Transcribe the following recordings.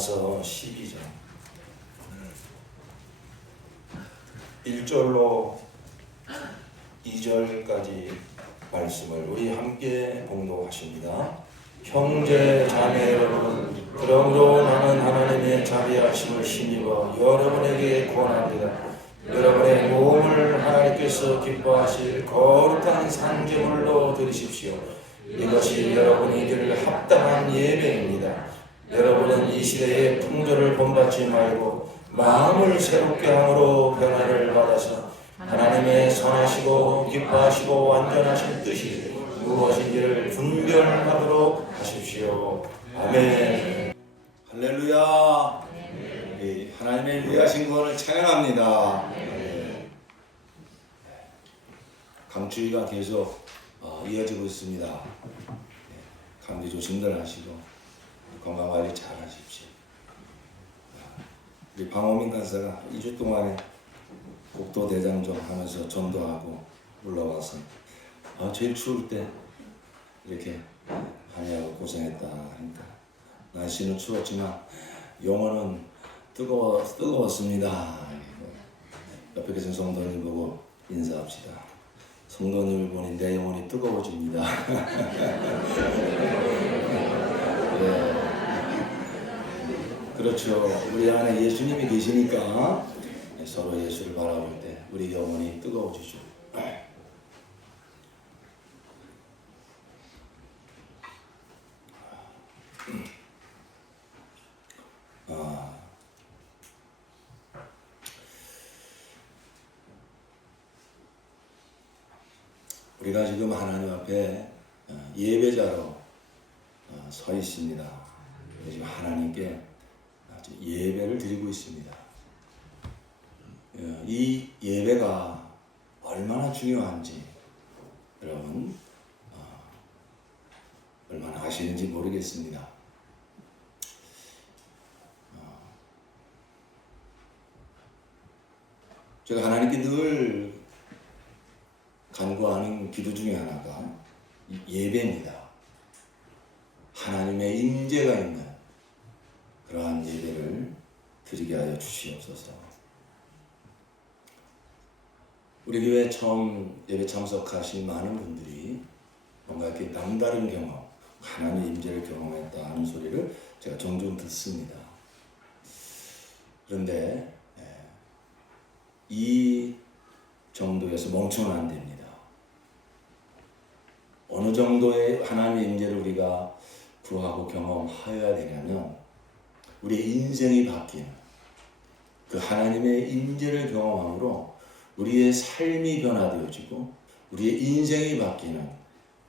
로마서 12장 1절로 2절까지 말씀을 우리 함께 봉독하십니다. 형제 자매 여러분, 그러므로 나는 하나님의 자비하심을 힘입어 여러분에게 권합니다. 여러분의 몸을 하나님께서 기뻐하실 거룩한 산제물로 드리십시오. 이것이 여러분이 드릴 합당한 예배입니다. 여러분은 이 시대의 풍조를 본받지 말고 마음을 새롭게 함으로 변화를 받아서 하나님의 선하시고 기뻐하시고 완전하신 뜻이 무엇인지를 분별하도록 하십시오. 아멘. 할렐루야. 우리 하나님의 위하신 구원을 찬양합니다. 강추위가 계속 이어지고 있습니다. 감기 조심들 하시고 건강관리 잘 하십시오. 우리 방호민 간사가 2주 동안에 국도대장정 하면서 전도하고 올라와서 제일 추울 때 이렇게 하냐고 고생했다 하니까 날씨는 추웠지만 영혼은 뜨거웠습니다. 옆에 계신 성도님 보고 인사합시다. 성도님을 보니 내 영혼이 뜨거워집니다. 네. 그렇죠. 우리 안에 예수님이 계시니까 서로 예수를 바라볼 때 우리 영혼이 뜨거워지죠. 우리가 지금 하나님 앞에 예배자로 서 있습니다. 지금 하나님께 예배를 드리고 있습니다. 이 예배가 얼마나 중요한지 여러분 얼마나 아시는지 모르겠습니다. 제가 하나님께 늘 간구하는 기도 중에 하나가 예배입니다. 하나님의 임재가 있는 그러한 예배를 드리게 하여 주시옵소서. 우리 교회 처음 예배 참석하신 많은 분들이 뭔가 이렇게 남다른 경험, 하나님의 임재를 경험했다 하는 소리를 제가 종종 듣습니다. 그런데 이 정도에서 멈춰는 안 됩니다. 어느 정도의 하나님의 임재를 우리가 구하고 경험하여야 되냐면 우리의 인생이 바뀌는 그 하나님의 임재를 경험함으로 우리의 삶이 변화되어지고 우리의 인생이 바뀌는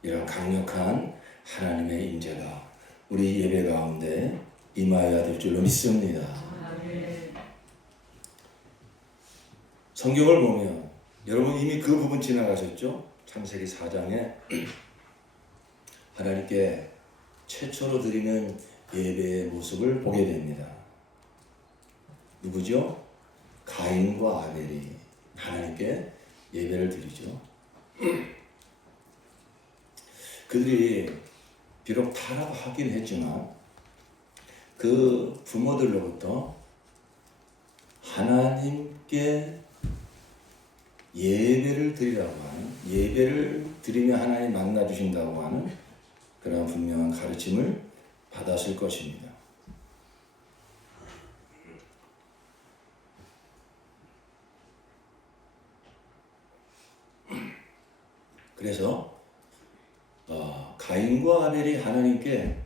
이런 강력한 하나님의 임재가 우리 예배 가운데 임하여야 될 줄로 믿습니다. 성경을 보면 여러분 이미 그 부분 지나가셨죠? 창세기 4장에 하나님께 최초로 드리는 예배의 모습을 보게 됩니다. 누구죠? 가인과 아벨이 하나님께 예배를 드리죠. 그들이 비록 타락하긴 했지만 그 부모들로부터 하나님께 예배를 드리라고 하는, 예배를 드리며 하나님 만나 주신다고 하는 그런 분명한 가르침을 받았을 것입니다. 그래서 가인과 아벨이 하나님께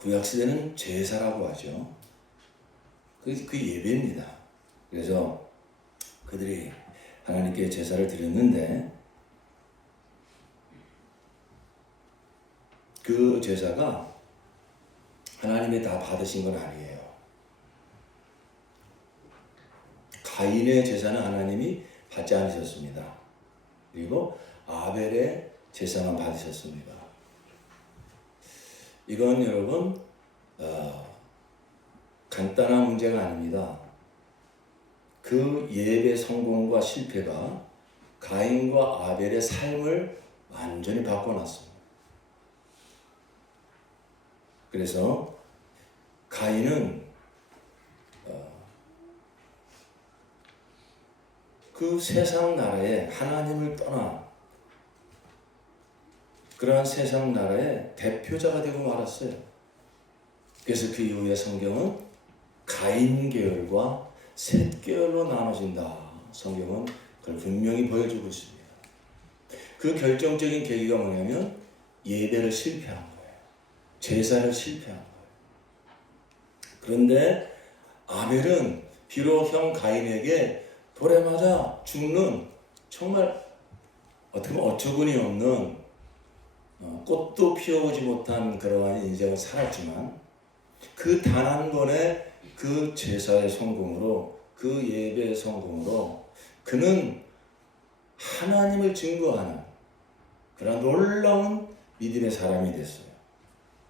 구약시대는 제사라고 하죠. 그 예배입니다. 그래서 그들이 하나님께 제사를 드렸는데 그 제사가 하나님이 다 받으신 건 아니에요. 가인의 제사는 하나님이 받지 않으셨습니다. 그리고 아벨의 제사만 받으셨습니다. 이건 여러분 간단한 문제가 아닙니다. 그 예배 성공과 실패가 가인과 아벨의 삶을 완전히 바꿔놨습니다. 그래서 가인은 그 세상 나라에 하나님을 떠나 그러한 세상 나라의 대표자가 되고 말았어요. 그래서 그 이후에 성경은 가인 계열과 셋 계열로 나눠진다. 성경은 그걸 분명히 보여주고 있습니다. 그 결정적인 계기가 뭐냐면 예배를 실패한 거예요. 제사를 실패한 거예요. 그런데 아벨은 비록 형 가인에게 돌에 맞아 죽는 정말 어떻게 보면 어처구니 없는 꽃도 피워보지 못한 그러한 인생을 살았지만 그 단 한 번의 그 제사의 성공으로 그 예배의 성공으로 그는 하나님을 증거하는 그런 놀라운 믿음의 사람이 됐어요.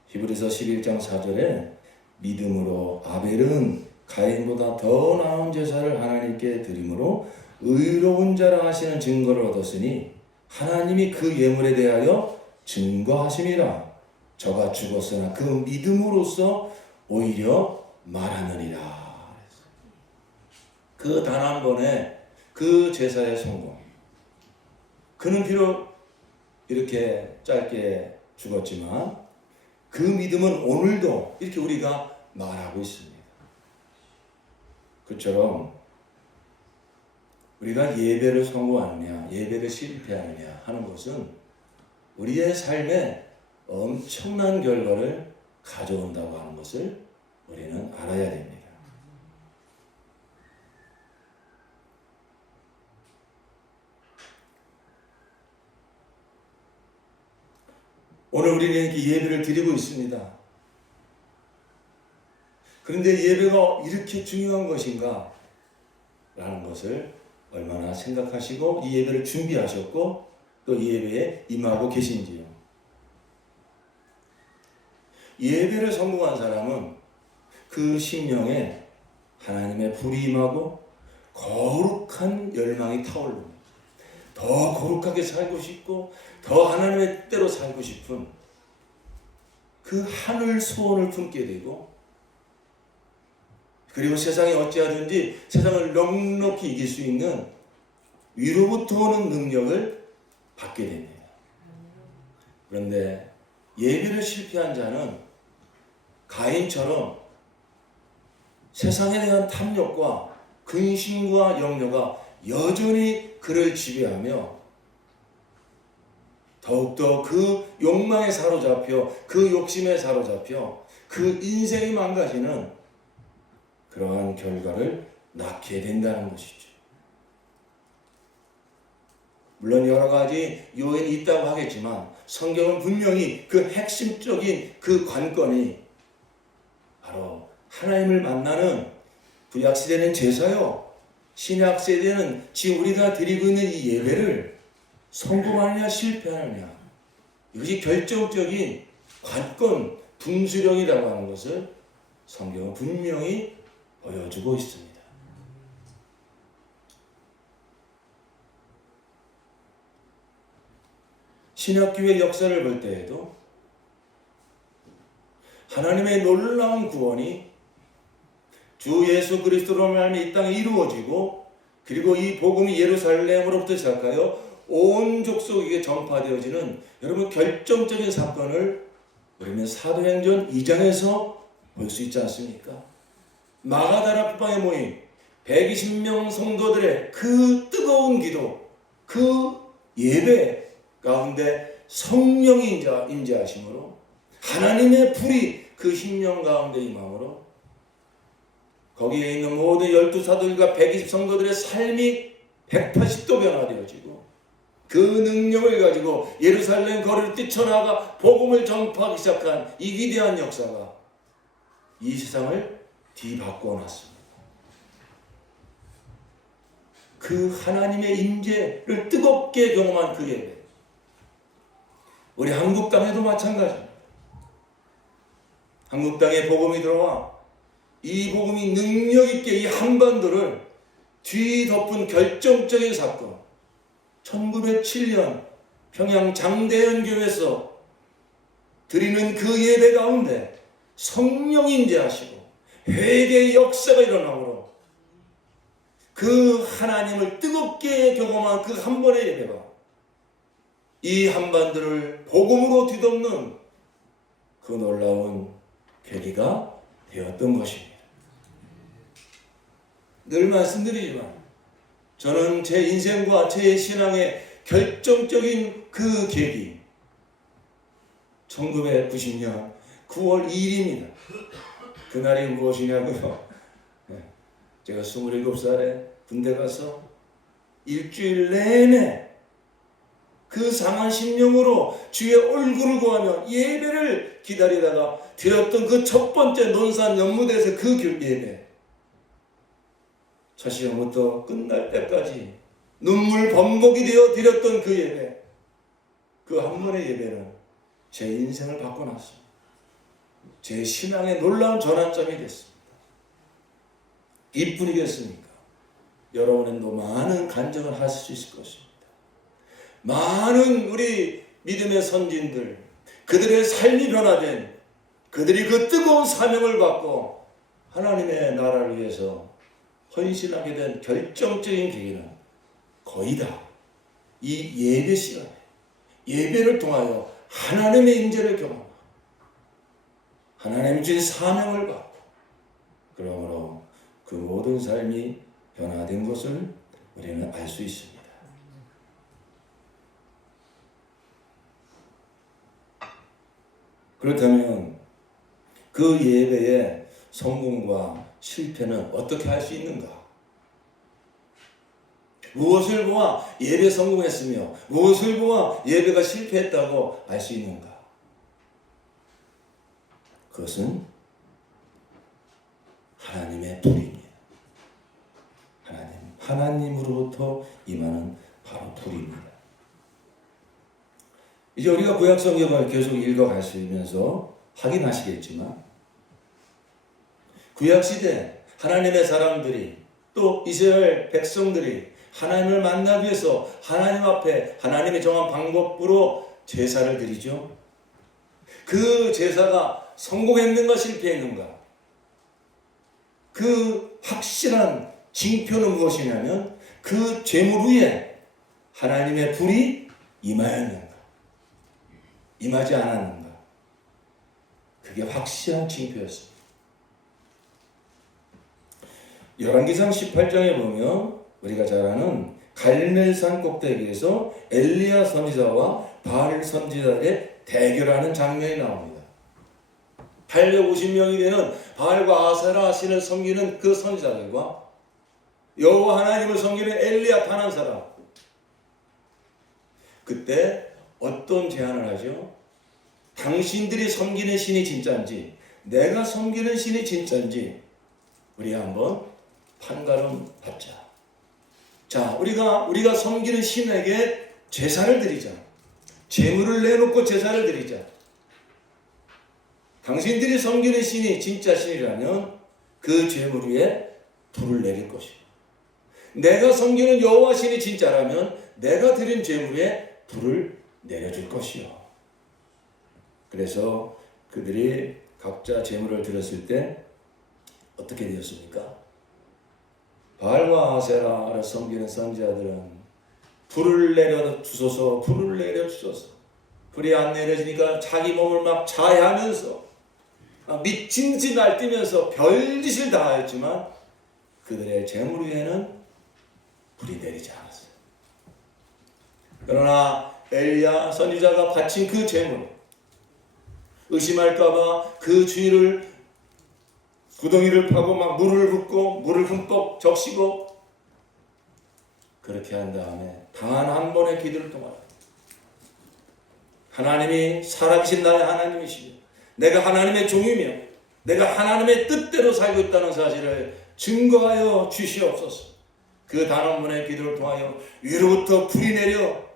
히브리서 11장 4절에 믿음으로 아벨은 가인보다 더 나은 제사를 하나님께 드림으로 의로운 자라 하시는 증거를 얻었으니 하나님이 그 예물에 대하여 증거하심이라. 저가 죽었으나 그 믿음으로써 오히려 말하느니라. 그 단 한 번의 그 제사의 성공. 그는 비록 이렇게 짧게 죽었지만 그 믿음은 오늘도 이렇게 우리가 말하고 있습니다. 그처럼 우리가 예배를 성공하느냐, 예배를 실패하느냐 하는 것은 우리의 삶에 엄청난 결과를 가져온다고 하는 것을 우리는 알아야 됩니다. 오늘 우리는 이렇게 예배를 드리고 있습니다. 그런데 예배가 이렇게 중요한 것인가? 라는 것을 얼마나 생각하시고 이 예배를 준비하셨고 또 이 예배에 임하고 계신지요. 예배를 성공한 사람은 그 심령에 하나님의 불이 임하고 거룩한 열망이 타오릅니다. 더 거룩하게 살고 싶고 더 하나님의 뜻대로 살고 싶은 그 하늘 소원을 품게 되고 그리고 세상에 어찌하든지 세상을 넉넉히 이길 수 있는 위로부터 오는 능력을 받게 됩니다. 그런데 예배를 실패한 자는 가인처럼 세상에 대한 탐욕과 근심과 염려가 여전히 그를 지배하며 더욱더 그 욕망에 사로잡혀 그 욕심에 사로잡혀 그 인생이 망가지는 그러한 결과를 낳게 된다는 것이죠. 물론 여러 가지 요인이 있다고 하겠지만 성경은 분명히 그 핵심적인 그 관건이 바로 하나님을 만나는 구약시대는 제사요, 신약시대는 지금 우리가 드리고 있는 이 예배를 성공하느냐 실패하느냐 이것이 결정적인 관건 분수령이라고 하는 것을 성경은 분명히 보여주고 있습니다. 신약교회 역사를 볼 때에도 하나님의 놀라운 구원이 주 예수 그리스도로 말미암아 이 땅에 이루어지고 그리고 이 복음이 예루살렘으로부터 시작하여 온 족속에게 전파되어지는 여러분 결정적인 사건을 우리는 사도행전 2장에서 볼 수 있지 않습니까? 마가다라 핍방에 모인 120명 성도들의 그 뜨거운 기도, 그 예배 가운데 성령이 임재하심으로 하나님의 불이 그 심령 가운데 임함으로 거기에 있는 모든 12사도들과 120 성도들의 삶이 180도 변화되어지고 그 능력을 가지고 예루살렘 거리를 뛰쳐나가 복음을 전파하기 시작한 이 위대한 역사가 이 세상을 뒤바꿔 놨습니다. 그 하나님의 임재를 뜨겁게 경험한 그 예배, 우리 한국 땅에도 마찬가지입니다. 한국 땅에 복음이 들어와 이 복음이 능력 있게 이 한반도를 뒤덮은 결정적인 사건, 1907년 평양 장대현 교회에서 드리는 그 예배 가운데 성령이 임재하시고 회개의 역사가 일어나므로 그 하나님을 뜨겁게 경험한 그 한 번의 예배가 이 한반도를 복음으로 뒤덮는 그 놀라운 계기가 되었던 것입니다. 늘 말씀드리지만 저는 제 인생과 제 신앙의 결정적인 그 계기 1990년 9월 2일입니다. 그날이 무엇이냐고요? 제가 27살에 군대 가서 일주일 내내 그 상한 심령으로 주의 얼굴을 구하며 예배를 기다리다가 드렸던 그 첫 번째 논산 연무대에서 그 예배, 첫 시간부터 끝날 때까지 눈물 범벅이 되어 드렸던 그 예배, 그 한 번의 예배는 제 인생을 바꿔놨습니다. 제 신앙의 놀라운 전환점이 됐습니다. 이뿐이겠습니까? 여러분도 많은 간증을 하실 수 있을 것입니다. 많은 우리 믿음의 선진들, 그들의 삶이 변화된, 그들이 그 뜨거운 사명을 받고 하나님의 나라를 위해서 헌신하게 된 결정적인 계기는 거의 다 이 예배 시간에, 예배를 통하여 하나님의 임재를 경험하고 하나님이 주신 사명을 받고, 그러므로 그 모든 삶이 변화된 것을 우리는 알 수 있습니다. 그렇다면 그 예배의 성공과 실패는 어떻게 할 수 있는가? 무엇을 보아 예배 성공했으며 무엇을 보아 예배가 실패했다고 알 수 있는가? 그것은 하나님의 불입니다. 하나님으로부터 임하는 바로 불입니다. 이제 우리가 구약 성경을 계속 읽어가시면서 확인하시겠지만, 구약 시대 하나님의 사람들이 또 이스라엘 백성들이 하나님을 만나기 위해서 하나님 앞에 하나님이 정한 방법으로 제사를 드리죠. 그 제사가 성공했는가 실패했는가? 그 확실한 징표는 무엇이냐면 그 제물 위에 하나님의 불이 임하였는가, 임하지 않았는가? 그게 확실한 징표였습니다. 열왕기상 18장에 보면 우리가 잘 아는 갈멜산 꼭대기에서 엘리야 선지자와 바알 선지자의 대결하는 장면이 나옵니다. 850명이 되는 바알과 아세라 신을 섬기는 그 선지자들과 여호와 하나님을 섬기는 엘리야 단 한 사람. 그때 어떤 제안을 하죠? 당신들이 섬기는 신이 진짜인지 내가 섬기는 신이 진짜인지 우리 한번 판가름 받자. 자, 우리가 섬기는 신에게 제사를 드리자. 제물을 내놓고 제사를 드리자. 당신들이 섬기는 신이 진짜 신이라면 그 제물 위에 불을 내릴 것이고, 내가 섬기는 여호와 신이 진짜라면 내가 드린 제물 위에 불을 내려줄 것이요. 그래서 그들이 각자 제물을 드렸을 때 어떻게 되었습니까? 바알과 아세라를 섬기는 선지자들은 불을 내려 주소서, 불을 내려 주소서. 불이 안 내려지니까 자기 몸을 막 자해하면서 미친 듯이 날뛰면서 별짓을 다 했지만 그들의 제물 위에는 불이 내리지 않았어요. 그러나 엘리야 선지자가 바친 그 제물, 의심할까봐 그 주위를 구덩이를 파고 막 물을 붓고 물을 흠뻑 적시고 그렇게 한 다음에 단 한 번의 기도를 통하여 하나님이 살아계신 나의 하나님이시며 내가 하나님의 종이며 내가 하나님의 뜻대로 살고 있다는 사실을 증거하여 주시옵소서. 그 단 한 번의 기도를 통하여 위로부터 불이 내려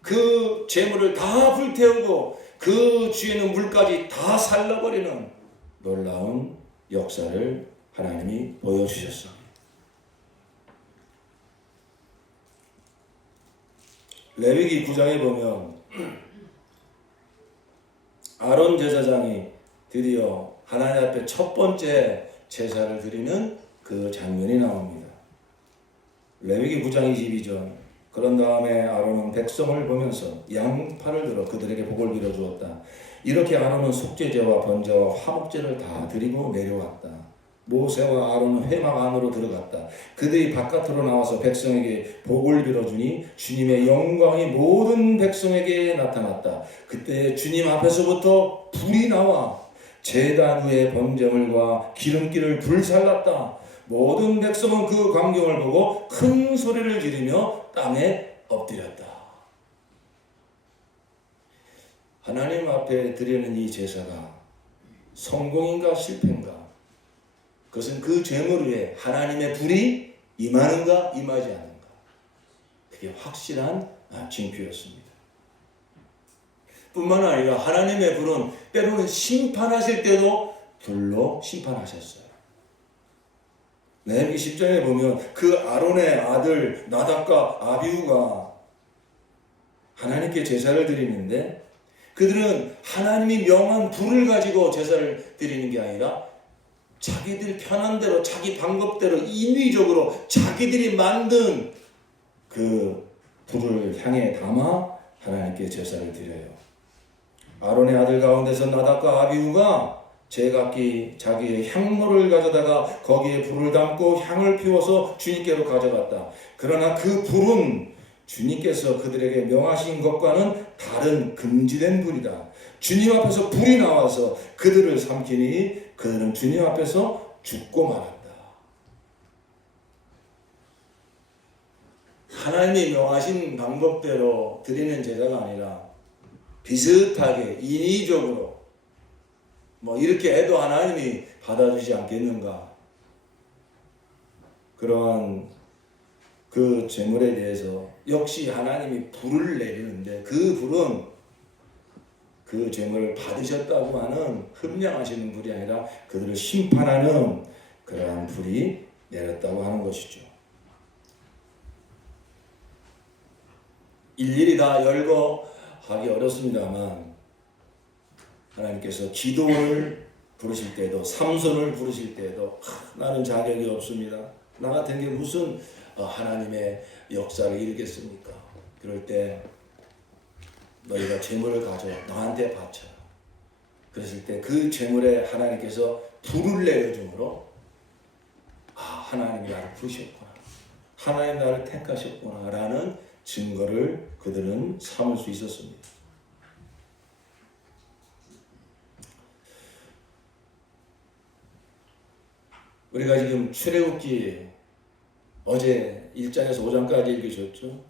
그 재물을 다 불태우고 그 주에는 물까지 다 살라버리는 놀라운 역사를 하나님이 보여주셨습니다. 레위기 9장에 보면 아론 제사장이 드디어 하나님 앞에 첫 번째 제사를 드리는 그 장면이 나옵니다. 레위기 9장 22절. 그런 다음에 아론은 백성을 보면서 양팔을 들어 그들에게 복을 빌어 주었다. 이렇게 아론은 속죄제와 번제와 화목제를 다 드리고 내려왔다. 모세와 아론은 회막 안으로 들어갔다. 그들이 바깥으로 나와서 백성에게 복을 빌어주니 주님의 영광이 모든 백성에게 나타났다. 그때 주님 앞에서부터 불이 나와 제단 위에 번제물과 기름기를 불살랐다. 모든 백성은 그 광경을 보고 큰 소리를 지르며 땅에 엎드렸다. 하나님 앞에 드리는 이 제사가 성공인가 실패인가? 그것은 그 제물 위에 하나님의 불이 임하는가 임하지 않는가. 그게 확실한 징표였습니다. 뿐만 아니라 하나님의 불은 때로는 심판하실 때도 불로 심판하셨어요. 레위기 10장에 보면 그 아론의 아들 나답과 아비후가 하나님께 제사를 드리는데 그들은 하나님이 명한 불을 가지고 제사를 드리는 게 아니라 자기들 편한 대로 자기 방법대로 인위적으로 자기들이 만든 그 불을 향해 담아 하나님께 제사를 드려요. 아론의 아들 가운데서 나답과 아비후가 제각기 자기의 향로를 가져다가 거기에 불을 담고 향을 피워서 주님께로 가져갔다. 그러나 그 불은 주님께서 그들에게 명하신 것과는 다른 금지된 불이다. 주님 앞에서 불이 나와서 그들을 삼키니 그들은 주님 앞에서 죽고 말았다. 하나님이 명하신 방법대로 드리는 제사가 아니라 비슷하게 인위적으로 이렇게 해도 하나님이 받아주지 않겠는가. 그러한 그 제물에 대해서 역시 하나님이 불을 내리는데 그 불은 그 제물을 받으셨다고 하는 흠량하시는 불이 아니라 그들을 심판하는 그러한 불이 내렸다고 하는 것이죠. 일일이 다 열거하기 어렵습니다만 하나님께서 기도를 부르실 때도 삼손을 부르실 때도 나는 자격이 없습니다. 나 같은 게 무슨 하나님의 역사를 이루겠습니까? 그럴 때 너희가 재물을 가져 나한테 바쳐라. 그랬을 때 그 재물에 하나님께서 불을 내려줌으로 하나님이 나를 부르셨구나. 하나님 나를 택하셨구나 라는 증거를 그들은 삼을 수 있었습니다. 우리가 지금 출애굽기 어제 1장에서 5장까지 읽으셨죠?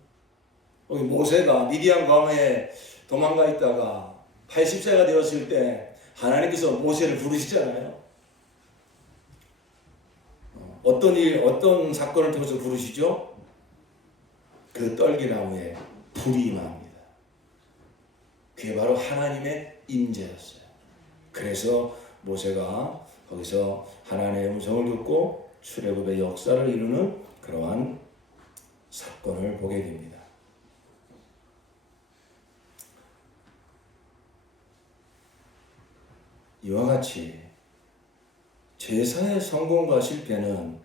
거기 모세가 미디안 광야에 도망가 있다가 80세가 되었을 때 하나님께서 모세를 부르시잖아요. 어떤 사건을 통해서 부르시죠? 그 떨기나무에 불이 임합니다. 그게 바로 하나님의 임재였어요. 그래서 모세가 거기서 하나님의 음성을 듣고 출애굽의 역사를 이루는 그러한 사건을 보게 됩니다. 이와 같이 제사의 성공과 실패는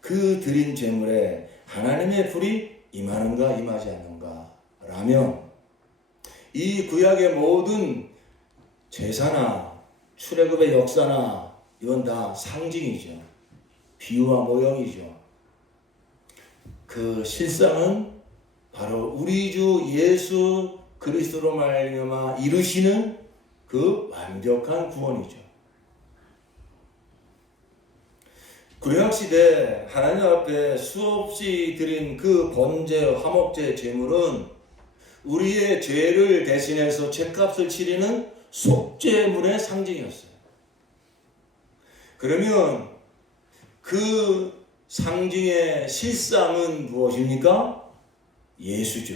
그 드린 제물에 하나님의 불이 임하는가 임하지 않는가 라면 이 구약의 모든 제사나 출애굽의 역사나 이건 다 상징이죠. 비유와 모형이죠. 그 실상은 바로 우리 주 예수 그리스도로 말미암아 이루시는 그 완벽한 구원이죠. 구약시대 하나님 앞에 수없이 드린 그 번제, 화목제 제물은 우리의 죄를 대신해서 죄값을 치르는 속죄물의 상징이었어요. 그러면 그 상징의 실상은 무엇입니까? 예수죠.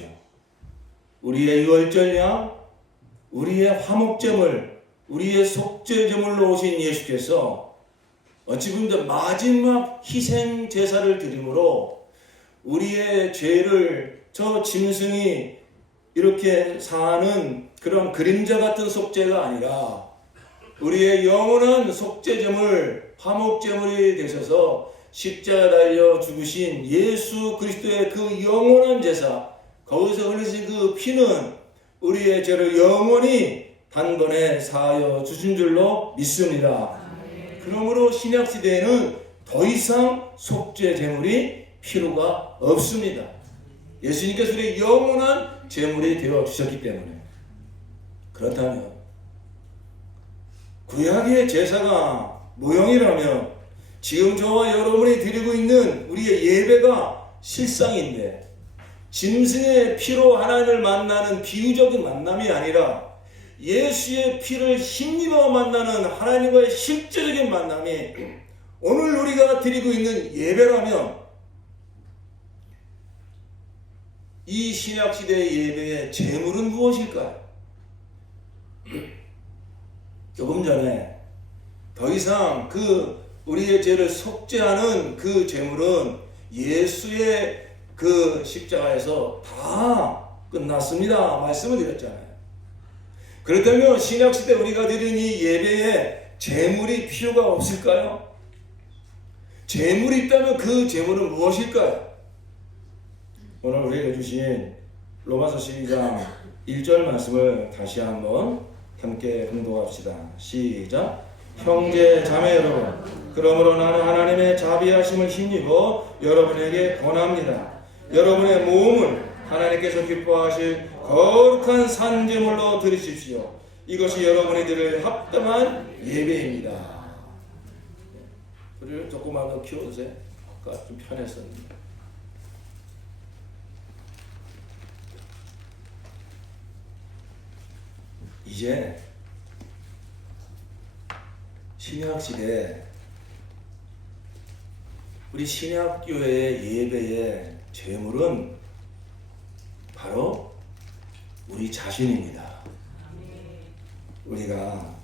우리의 유월절량, 우리의 화목제물, 우리의 속죄제물로 오신 예수께서 어찌 보면 마지막 희생 제사를 드림으로 우리의 죄를 저 짐승이 이렇게 사는 그런 그림자 같은 속죄가 아니라 우리의 영원한 속죄제물, 화목제물이 되셔서 십자가 달려 죽으신 예수 그리스도의 그 영원한 제사, 거기서 흘리신 그 피는 우리의 죄를 영원히 단번에 사하여 주신 줄로 믿습니다. 그러므로 신약시대에는 더 이상 속죄제물이 필요가 없습니다. 예수님께서 우리의 영원한 제물이 되어 주셨기 때문에. 그렇다면 구약의 제사가 모형이라면 지금 저와 여러분이 드리고 있는 우리의 예배가 실상인데, 짐승의 피로 하나님을 만나는 비유적인 만남이 아니라 예수의 피를 힘입어 만나는 하나님과의 실제적인 만남이 오늘 우리가 드리고 있는 예배라면, 이 신약시대의 예배의 제물은 무엇일까요? 조금 전에 더 이상 우리의 죄를 속죄하는 그 제물은 예수의 그 십자가에서 다 끝났습니다. 말씀을 드렸잖아요. 그렇다면 신약시대 우리가 드린 이 예배에 제물이 필요가 없을까요? 제물이 있다면 그 제물은 무엇일까요? 오늘 우리에게 주신 로마서 12장 1절 말씀을 다시 한번 함께 공독합시다. 시작. 형제 자매 여러분, 그러므로 나는 하나님의 자비하심을 힘입어 여러분에게 권합니다. 여러분의 몸을 하나님께서 기뻐하실 거룩한 산제물로 드리십시오. 이것이 여러분이 드릴 합당한 예배입니다. 소리를 조금만 더 키워주세요. 아까 좀 편했었는데. 이제 신약시대 우리 신약교회의 예배의 제물은 바로 우리 자신입니다. 우리가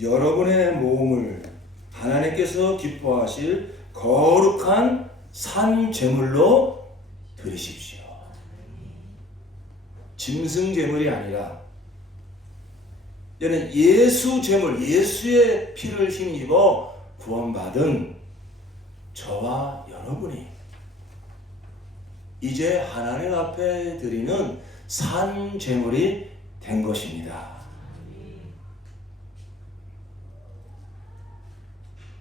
여러분의 몸을 하나님께서 기뻐하실 거룩한 산 제물로 드리십시오. 짐승 제물이 아니라 이는 예수 제물, 예수의 피를 힘입어 구원받은 저와 여러분이 이제 하나님 앞에 드리는 산 제물이 된 것입니다.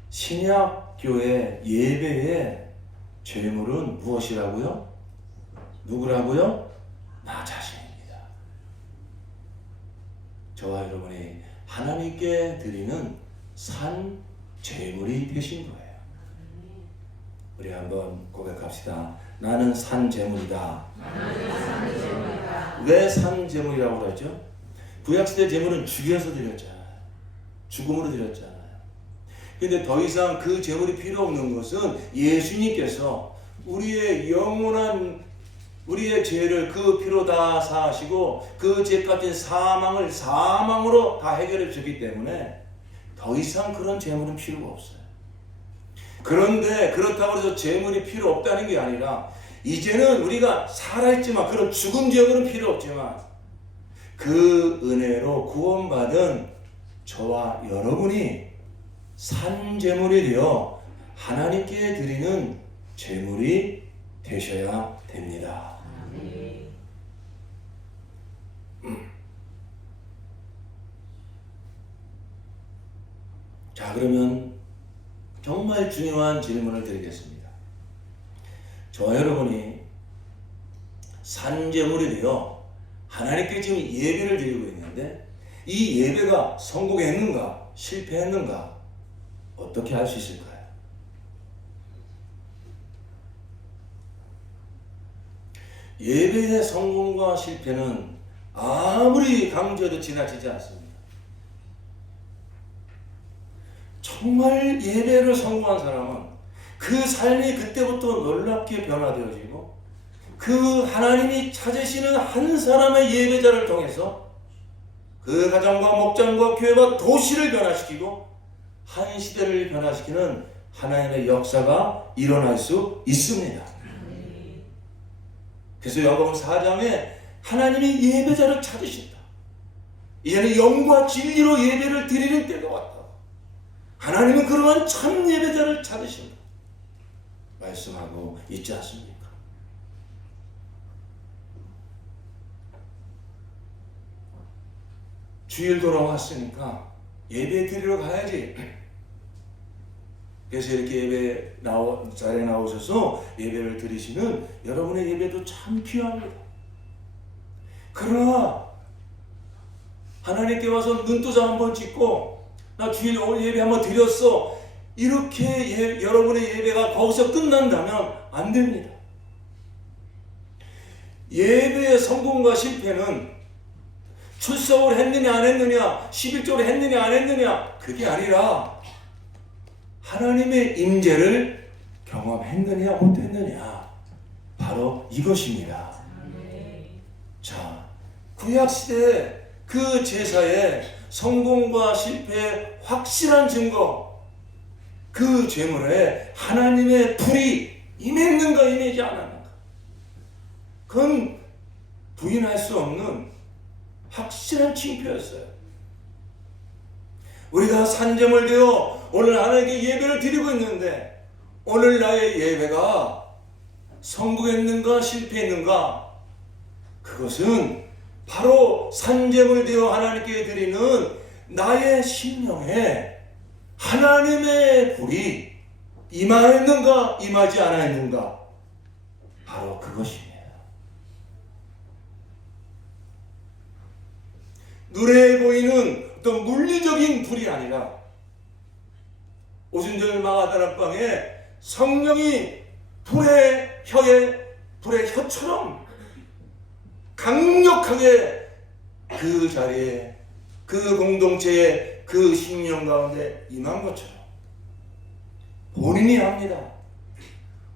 신약교회 예배의 제물은 무엇이라고요? 누구라고요? 나 자신입니다. 저와 여러분이 하나님께 드리는 산 제물이 되신 거예요. 우리 한번 고백합시다. 나는 산 제물이다. 왜 산 제물이라고 그러죠? 구약시대 제물은 죽여서 드렸잖아요. 죽음으로 드렸잖아요. 근데 더 이상 그 제물이 필요 없는 것은 예수님께서 우리의 영원한 우리의 죄를 그 피로 다 사하시고 그 죄값인 사망을 사망으로 다 해결해 주셨기 때문에 더 이상 그런 제물은 필요가 없어요. 그런데 그렇다고 해서 제물이 필요 없다는 게 아니라 이제는 우리가 살아있지만 그런 죽은 제물은 필요 없지만 그 은혜로 구원받은 저와 여러분이 산 제물이 되어 하나님께 드리는 제물이 되셔야 됩니다. 자, 그러면 정말 중요한 질문을 드리겠습니다. 저와 여러분이 산제물이 되어 하나님께 지금 예배를 드리고 있는데 이 예배가 성공했는가 실패했는가 어떻게 알 수 있을까요? 예배의 성공과 실패는 아무리 강조해도 지나치지 않습니다. 정말 예배를 성공한 사람은 그 삶이 그때부터 놀랍게 변화되어지고 그 하나님이 찾으시는 한 사람의 예배자를 통해서 그 가정과 목장과 교회와 도시를 변화시키고 한 시대를 변화시키는 하나님의 역사가 일어날 수 있습니다. 그래서 요한복음 4장에 하나님이 예배자를 찾으신다. 이제는 영과 진리로 예배를 드리는 때가 왔다. 하나님은 그러한 참 예배자를 찾으신다 말씀하고 있지 않습니까? 주일 돌아왔으니까 예배 드리러 가야지. 그래서 이렇게 예배 자리에 나오셔서 예배를 드리시는 여러분의 예배도 참 귀합니다. 그러나 하나님께 와서 눈도장 한번 찍고 나 주일 오늘 예배 한번 드렸어 이렇게 여러분의 예배가 거기서 끝난다면 안 됩니다. 예배의 성공과 실패는 출석을 했느냐 안 했느냐 11조를 했느냐 안 했느냐 그게 아니라 하나님의 임재를 경험했느냐 못했느냐 바로 이것입니다. 자, 구약시대 그 제사의 성공과 실패의 확실한 증거, 그 제물에 하나님의 불이 임했는가 임하지 않았는가, 그건 부인할 수 없는 확실한 징표였어요. 우리가 산제물 되어 오늘 하나님께 예배를 드리고 있는데 오늘 나의 예배가 성공했는가 실패했는가, 그것은 바로 산제물 되어 하나님께 드리는 나의 심령에 하나님의 불이 임하였는가 임하지 않았는가, 바로 그것입니다. 눈에 보이는 어떤 물리적인 불이 아니라 오순절 마가다락방에 성령이 불의 혀처럼 강력하게 그 자리에 그 공동체의 그 심령 가운데 임한 것처럼 본인이 합니다.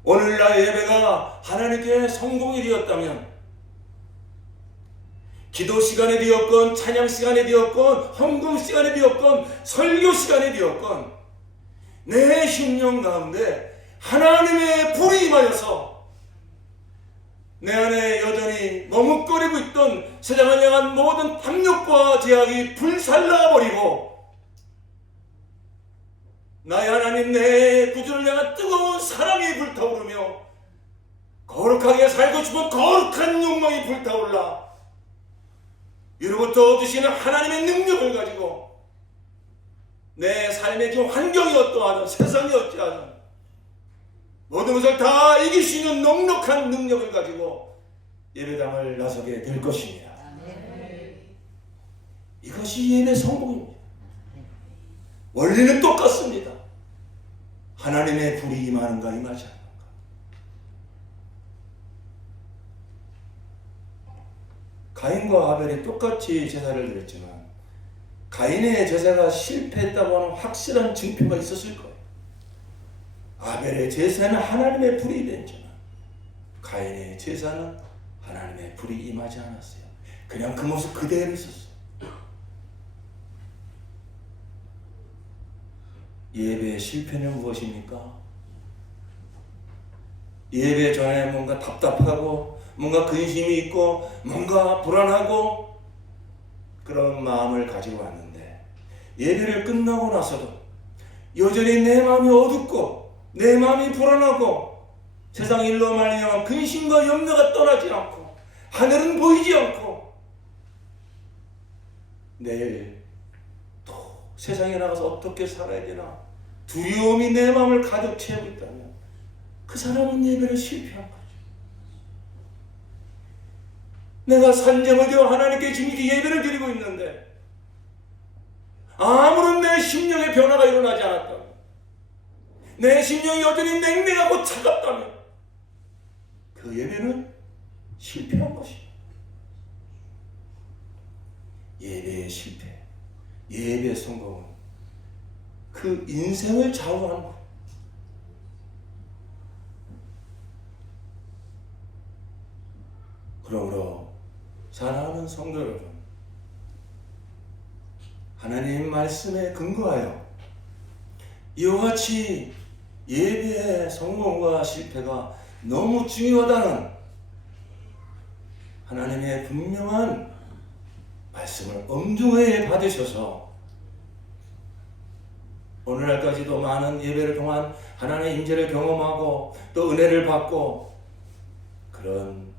오늘 나의 예배가 하나님께 성공이 되었다면 기도 시간에 되었건 찬양 시간에 되었건 헌금 시간에 되었건 설교 시간에 되었건 내 심령 가운데 하나님의 불이 임하여서 내 안에 여전히 머뭇거리고 있던 세상을 향한 모든 탐욕과 제약이 불살라버리고 나의 하나님 내 구주를 향한 뜨거운 사랑이 불타오르며 거룩하게 살고 싶은 거룩한 욕망이 불타올라 이로부터 얻으시는 하나님의 능력을 가지고 내 삶의 지금 환경이 어떠하든 세상이 어찌하든 모든 것을 다 이길 수 있는 넉넉한 능력을 가지고 예배당을 나서게 될 것입니다. 이것이 예배 성공입니다. 원리는 똑같습니다. 하나님의 불이 임하는가 임하지 않는가. 가인과 아벨이 똑같이 제사를 드렸지만 가인의 제사가 실패했다고 하는 확실한 증표가 있었을 거예요. 아벨의 제사는 하나님의 불이 임했지만 가인의 제사는 하나님의 불이 임하지 않았어요. 그냥 그 모습 그대로 있었어요. 예배의 실패는 무엇입니까? 예배 전에 뭔가 답답하고 뭔가 근심이 있고 뭔가 불안하고 그런 마음을 가지고 왔는데 예배를 끝나고 나서도 여전히 내 마음이 어둡고 내 마음이 불안하고 세상 일로 말미암아 근심과 염려가 떠나지 않고 하늘은 보이지 않고 내일 또 세상에 나가서 어떻게 살아야 되나 두려움이 내 마음을 가득 채우고 있다면 그 사람은 예배를 실패한 거죠. 내가 산재물 되어 하나님께 지금 예배를 드리고 있는데 아무런 내 심령의 변화가 일어나지 않았다면 내 심령이 여전히 냉랭하고 차갑다면 그 예배는 실패한 것이에요. 예배의 실패, 예배의 성공은 그 인생을 좌우하는 것. 그러므로 사랑하는 성도 여러분, 하나님 말씀에 근거하여 이와 같이 예배의 성공과 실패가 너무 중요하다는 하나님의 분명한 말씀을 엄중하게 받으셔서 오늘날까지도 많은 예배를 통한 하나님의 임재를 경험하고 또 은혜를 받고 그런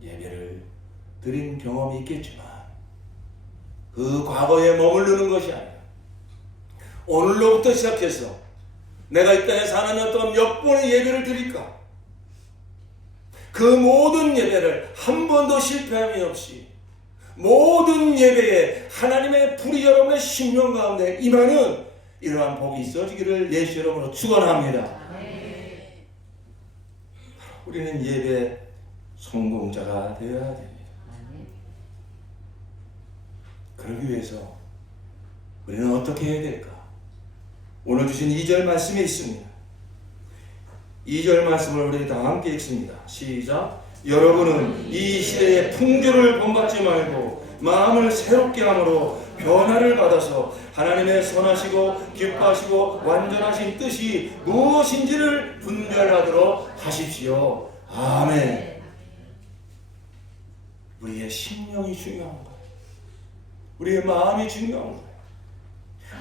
예배를 드린 경험이 있겠지만 그 과거에 머무르는 것이 아니라 오늘로부터 시작해서 내가 이 땅에 사는 년 동안 몇 번의 예배를 드릴까? 그 모든 예배를 한 번도 실패함이 없이 모든 예배에 하나님의 불이 여러분의 심령 가운데 임하는 이러한 복이 있어지기를 예수 이름으로 축원합니다. 우리는 예배 성공자가 되어야 됩니다. 그러기 위해서 우리는 어떻게 해야 될까? 오늘 주신 2절 말씀에 있습니다. 2절 말씀을 우리 다 함께 읽습니다. 시작. 여러분은 이 시대의 풍조를 본받지 말고 마음을 새롭게 함으로 변화를 받아서 하나님의 선하시고 기뻐하시고 완전하신 뜻이 무엇인지를 분별하도록 하십시오. 아멘. 우리의 심령이 중요한 거예요. 우리의 마음이 중요한 거예요.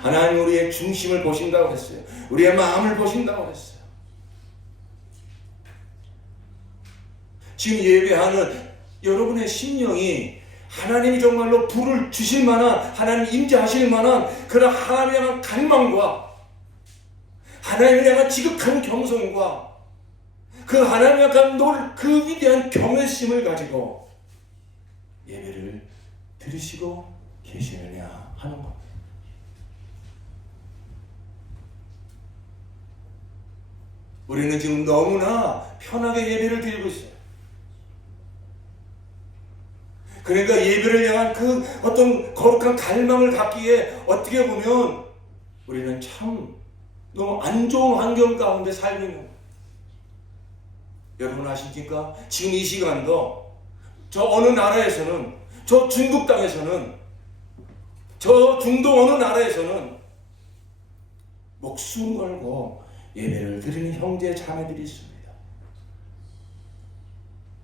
하나님 우리의 중심을 보신다고 했어요. 우리의 마음을 보신다고 했어요. 지금 예배하는 여러분의 심령이 하나님이 정말로 불을 주실 만한, 하나님 임재하실 만한 그런 하나님에 대한 갈망과 하나님에 대한 지극한 경성과 그 하나님에 대한 그 위대한 경외심을 가지고 예배를 드리시고 계시느냐 하는 겁니다. 우리는 지금 너무나 편하게 예배를 드리고 있어요. 그러니까 예배를 향한 그 어떤 거룩한 갈망을 갖기에 어떻게 보면 우리는 참 너무 안 좋은 환경 가운데 살고 있는 거예요. 여러분 아십니까? 지금 이 시간도 저 어느 나라에서는, 저 중국 땅에서는, 저 중동 어느 나라에서는 목숨 걸고 예배를 드리는 형제 자매들이 있습니다.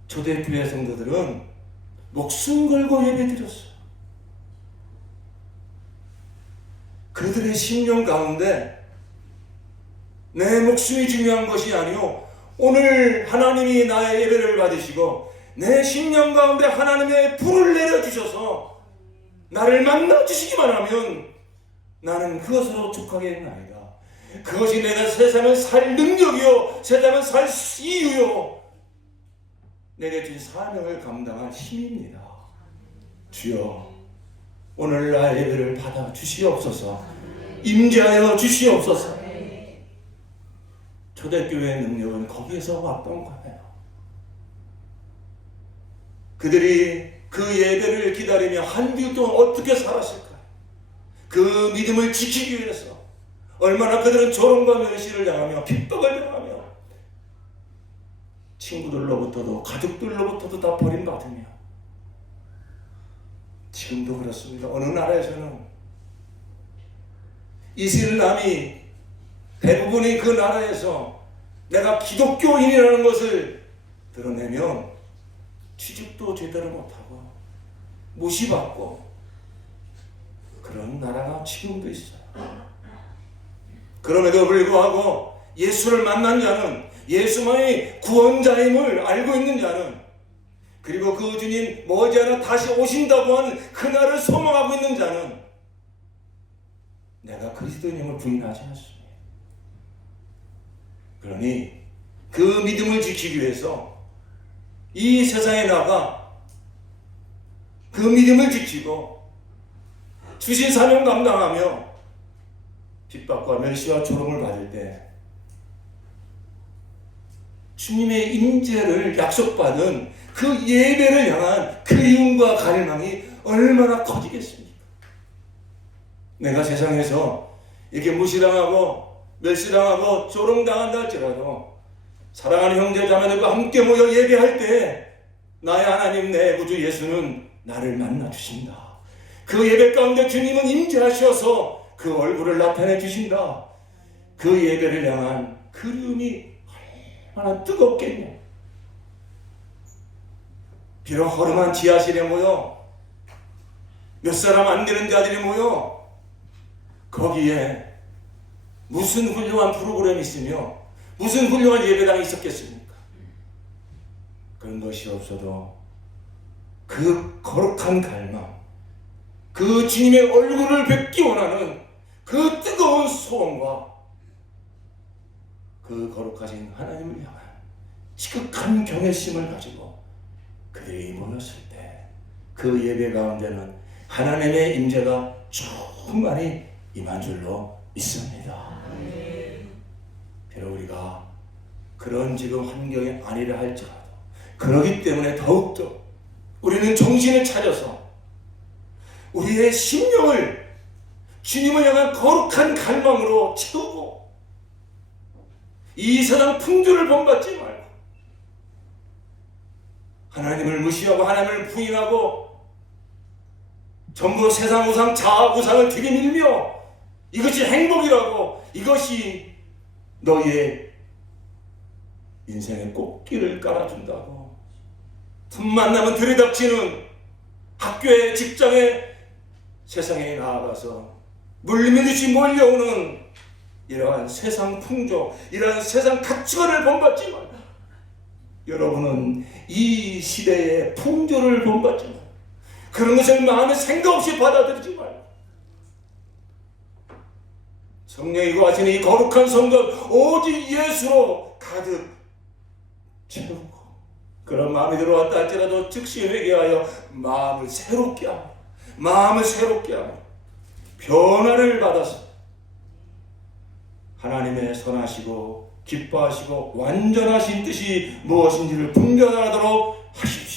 초대교회 성도들은 목숨 걸고 예배 드렸어요. 그들의 심령 가운데 내 목숨이 중요한 것이 아니요, 오늘 하나님이 나의 예배를 받으시고 내 심령 가운데 하나님의 불을 내려주셔서 나를 만나주시기만 하면 나는 그것으로 족하겠나이다. 그것이 내가 세상을 살 능력이요, 세상을 살 이유요, 내게 준 사명을 감당할 힘입니다. 주여, 오늘날 예배를 받아 주시옵소서. 임재하여 주시옵소서. 초대교회의 능력은 거기에서 왔던 거예요. 그들이 그 예배를 기다리며 한 주 동안 어떻게 살았을까요? 그 믿음을 지키기 위해서 얼마나 그들은 조롱과 멸시를 당하며 핍박을 당하며 친구들로부터도 가족들로부터도 다 버림받으며, 지금도 그렇습니다. 어느 나라에서는 이슬람이 대부분이 그 나라에서 내가 기독교인이라는 것을 드러내면 취직도 제대로 못하고 무시받고 그런 나라가 지금도 있어요. 그럼에도 불구하고 예수를 만난 자는, 예수만이 구원자임을 알고 있는 자는, 그리고 그 주님 머지않아 다시 오신다고 하는 그날을 소망하고 있는 자는 내가 그리스도님을 부인하지 않습니다. 그러니 그 믿음을 지키기 위해서 이 세상에 나가 그 믿음을 지키고 주신 사명 감당하며 핍박과 멸시와 조롱을 받을 때 주님의 임재를 약속받은 그 예배를 향한 그리움과 갈망이 얼마나 커지겠습니까? 내가 세상에서 이렇게 무시당하고 멸시당하고 조롱당한다 할지라도 사랑하는 형제 자매들과 함께 모여 예배할 때 나의 하나님, 내 구주 예수는 나를 만나 주신다. 그 예배 가운데 주님은 임재하셔서 그 얼굴을 나타내 주신다. 그 예배를 향한 그리움이 얼마나 뜨겁겠냐. 비록 허름한 지하실에 모여 몇 사람 안 되는 자들이 모여 거기에 무슨 훌륭한 프로그램이 있으며 무슨 훌륭한 예배당이 있었겠습니까? 그런 것이 없어도 그 거룩한 갈망, 그 주님의 얼굴을 뵙기 원하는 그 뜨거운 소원과 그 거룩하신 하나님을 향한 지극한 경외심을 가지고 그들이 모였을 때 그 예배 가운데는 하나님의 임재가 충만히 임한 줄로 믿습니다. 비록 우리가 그런 지금 환경이 아니라 할지라도 그러기 때문에 더욱더 우리는 정신을 차려서 우리의 심령을 주님을 향한 거룩한 갈망으로 채우고 이 세상 풍조를 본받지 말고 하나님을 무시하고 하나님을 부인하고 전부 세상 우상, 자아 우상을 들이밀며 이것이 행복이라고, 이것이 너의 인생의 꽃길을 깔아준다고 틈만 나면 들이닥치는 학교에, 직장에, 세상에 나아가서 물밀듯이 몰려오는 이러한 세상 풍조, 이러한 세상 가치관을 본받지 말고 여러분은 이 시대의 풍조를 본받지 말고 그런 것을 마음에 생각 없이 받아들이지 말고 성령이 거하시는 이 거룩한 성전 오직 예수로 가득 채우고 그런 마음이 들어왔다 할지라도 즉시 회개하여 마음을 새롭게 하고 변화를 받아서 하나님의 선하시고 기뻐하시고 완전하신 뜻이 무엇인지를 분별하도록 하십시오.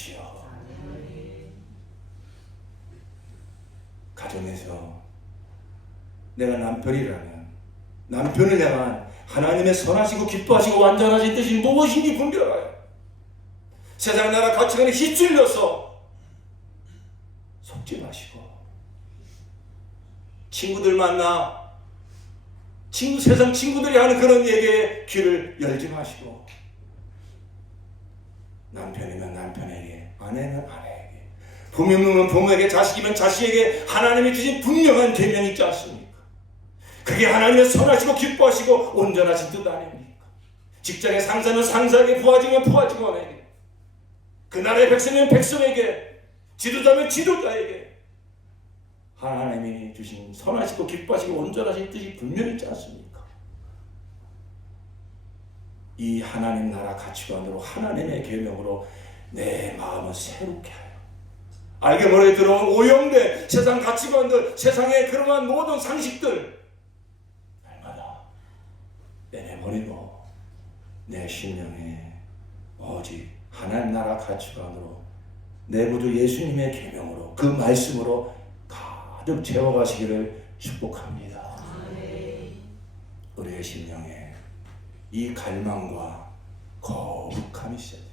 가정에서 내가 남편이라면 남편을 향한 하나님의 선하시고 기뻐하시고 완전하신 뜻이 무엇인지 분별하여 세상 나라 가치관에 휩쓸려서 속지 마시고 친구들 만나 세상 친구들이 하는 그런 얘기에 귀를 열지 마시고 남편이면 남편에게, 아내면 아내에게, 부모면 부모에게, 자식이면 자식에게 하나님이 주신 분명한 계명이 있지 않습니까? 그게 하나님의 선하시고 기뻐하시고 온전하신 뜻 아닙니까? 직장의 상사는 상사에게, 부하직이면 부하직원에게, 그 나라의 백성이면 백성에게, 지도자면 지도자에게 하나님이 주신 선하시고 기뻐하시고 온전하신 뜻이 분명히 있지 않습니까? 이 하나님 나라 가치관으로 하나님의 계명으로 내 마음을 새롭게 하여 알게 모르게 들어온 오염된 세상 가치관들, 세상의 그러한 모든 상식들 날마다 내버리고 내 심령에 오직 하나님 나라 가치관으로 내 구주 예수님의 계명으로 그 말씀으로 가득 채워가시기를 축복합니다. 우리의 심령에 이 갈망과 거룩함이 있어야 돼요.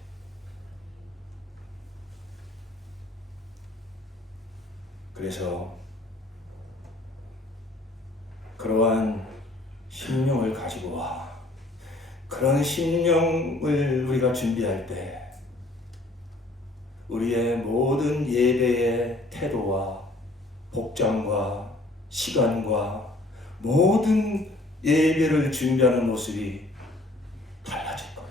그래서 그러한 심령을 가지고 와 그런 심령을 우리가 준비할 때 우리의 모든 예배의 태도와 복장과 시간과 모든 예배를 준비하는 모습이 달라질 거예요.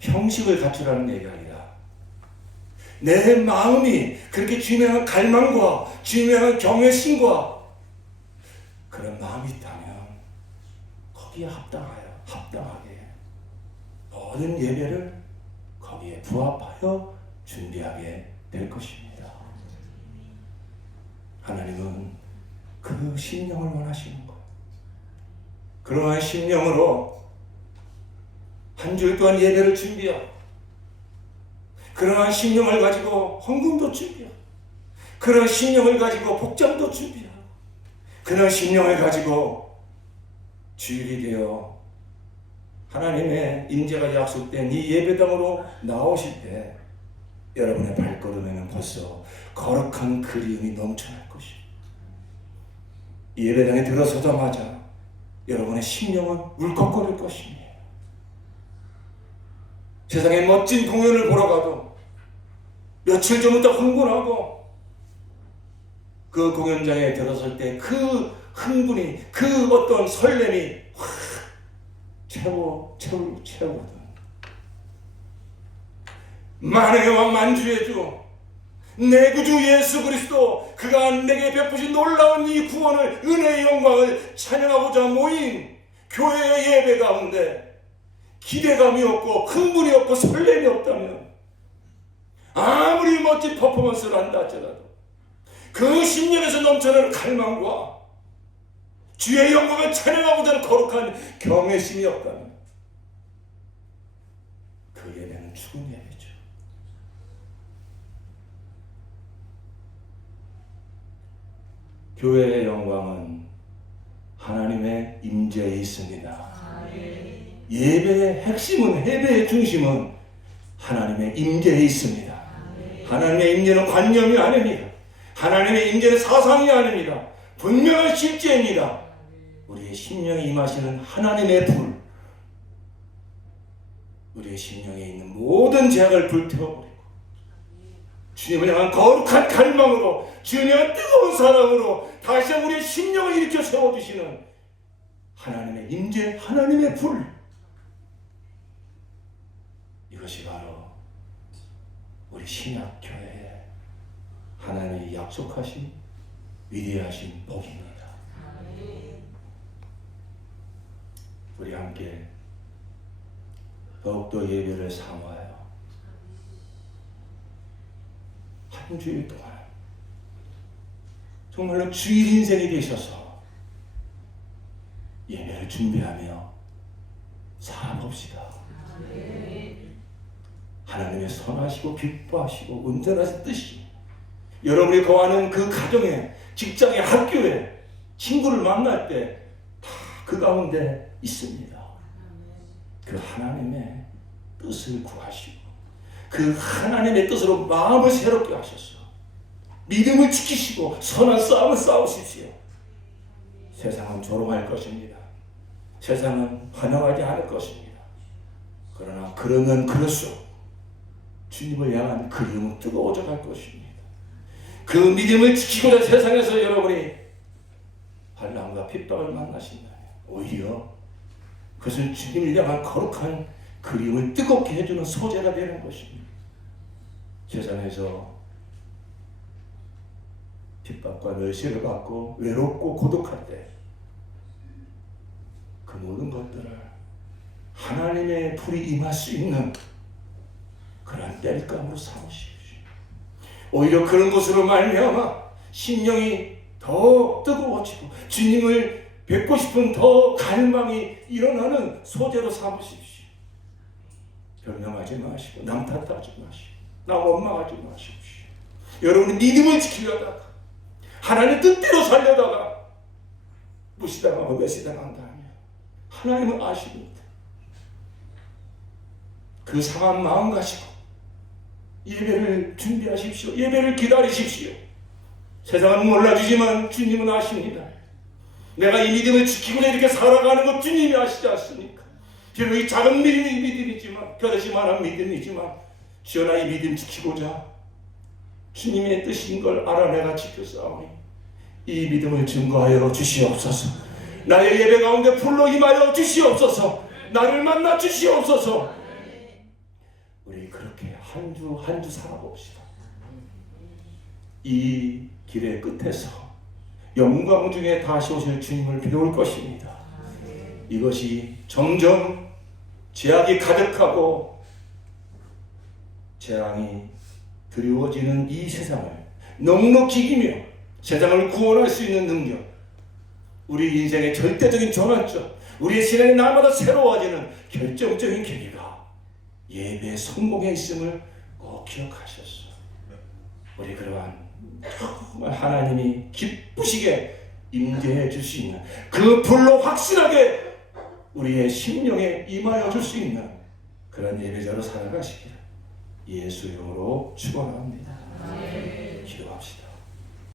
형식을 갖추라는 얘기가 아니라 내 마음이 그렇게 주님에 대한 갈망과 주님에 대한 경외심과 그런 마음이 있다면 거기에 합당하게 모든 예배를 거기에 부합하여 준비하게 될 것입니다. 하나님은 그 심령을 원하시는 거예요. 그러한 심령으로 한 주일 동안 예배를 준비하고 그러한 심령을 가지고 헌금도 준비하고 그런 심령을 가지고 복장도 준비하고 그런 심령을 가지고 주일이 되어 하나님의 임재가 약속된 이 예배당으로 나오실 때 여러분의 발걸음에는 벌써 거룩한 그리움이 넘쳐날 것입니다. 이 예배당에 들어서자마자 여러분의 심령은 울컥거릴 것입니다. 세상에 멋진 공연을 보러 가도 며칠 전부터 흥분하고 그 공연장에 들어설 때 그 흥분이, 그 어떤 설렘이 확 채우거든. 만왕의 왕 만주의 주, 내 구주 예수 그리스도, 그가 내게 베푸신 놀라운 이 구원을, 은혜의 영광을 찬양하고자 모인 교회의 예배 가운데 기대감이 없고 흥분이 없고 설렘이 없다면, 아무리 멋진 퍼포먼스를 한다 할지라도 그 심령에서 넘쳐나는 갈망과 주의 영광을 찬양하고자 하는 거룩한 경외심이 없다면 그 예배는 죽은 예배죠. 교회의 영광은 하나님의 임재에 있습니다. 예배의 핵심은, 예배의 중심은 하나님의 임재에 있습니다. 하나님의 임재는 관념이 아닙니다. 하나님의 임재는 사상이 아닙니다. 분명한 실제입니다. 우리의 심령에 임하시는 하나님의 불, 우리의 심령에 있는 모든 죄악을 불태워버리고 주님을 향한 거룩한 갈망으로, 주님을 향한 뜨거운 사랑으로 다시 우리의 심령을 일으켜 세워주시는 하나님의 임재, 하나님의 불, 이것이 바로 우리 신약교회의 하나님의 약속하신 위대하신 복입니다. 우리 함께 더욱더 예배를 사모하여 한 주일 동안 정말로 주일 인생이 되셔서 예배를 준비하며 살아봅시다. 하나님의 선하시고 기뻐하시고 온전하신 뜻이 여러분이 거하는 그 가정에, 직장에, 학교에, 친구를 만날 때 다 그 가운데 있습니다. 그 하나님의 뜻을 구하시고 그 하나님의 뜻으로 마음을 새롭게 하셔서 믿음을 지키시고 선한 싸움을 싸우십시오. 세상은 조롱할 것입니다. 세상은 환영하지 않을 것입니다. 그러나 그러면 그럴수록 주님을 향한 그리움은 뜨거워져 갈 것입니다. 그 믿음을 지키고자 세상에서 여러분이 환난과 핍박을 만나신다면 오히려 그것은 주님을 향한 거룩한 그리움을 뜨겁게 해주는 소재가 되는 것입니다. 세상에서 핍박과 멸시를 받고 외롭고 고독할 때 그 모든 것들을 하나님의 불이 임할 수 있는 그러한 땔감으로 삼으십시오. 오히려 그런 것으로 말미암아 심령이 더 뜨거워지고 주님을 뵙고 싶은 더 갈망이 일어나는 소재로 삼으십시오. 변명하지 마시고 남 탓하지 마시고 남 원망하지 마십시오. 여러분이 믿음을 지키려다가 하나님 뜻대로 살려다가 무시당하고 멸시당한다면 하나님은 아십니다. 그 상한 마음 가지고 예배를 준비하십시오. 예배를 기다리십시오. 세상은 몰라주지만 주님은 아십니다. 내가 이 믿음을 지키고 이렇게 살아가는 것 주님이 아시지 않습니까? 비록 이 작은 믿음이지만, 결심만한 믿음이지만, 주여 이 믿음 지키고자 주님의 뜻인 걸 알아 내가 지켰사오니 이 믿음을 증거하여 주시옵소서. 나의 예배 가운데 불로 임하여 주시옵소서. 나를 만나 주시옵소서. 우리 그렇게 한 주 한 주 살아봅시다. 이 길의 끝에서 영광 중에 다시 오실 주님을 배울 것입니다. 이것이 점점 죄악이 가득하고 재앙이 드리워지는 이 세상을 넉넉히 이기며 세상을 구원할 수 있는 능력, 우리 인생의 절대적인 전환점, 우리의 신앙이 날마다 새로워지는 결정적인 계기가 예배의 성공에 있음을 꼭 기억하셨어. 우리 그러한 정말 하나님이 기쁘시게 임재해 줄 수 있는 그 불로 확실하게 우리의 심령에 임하여 줄 수 있는 그런 예배자로 살아가시기를 예수 이름으로 축원합니다. 기도합시다.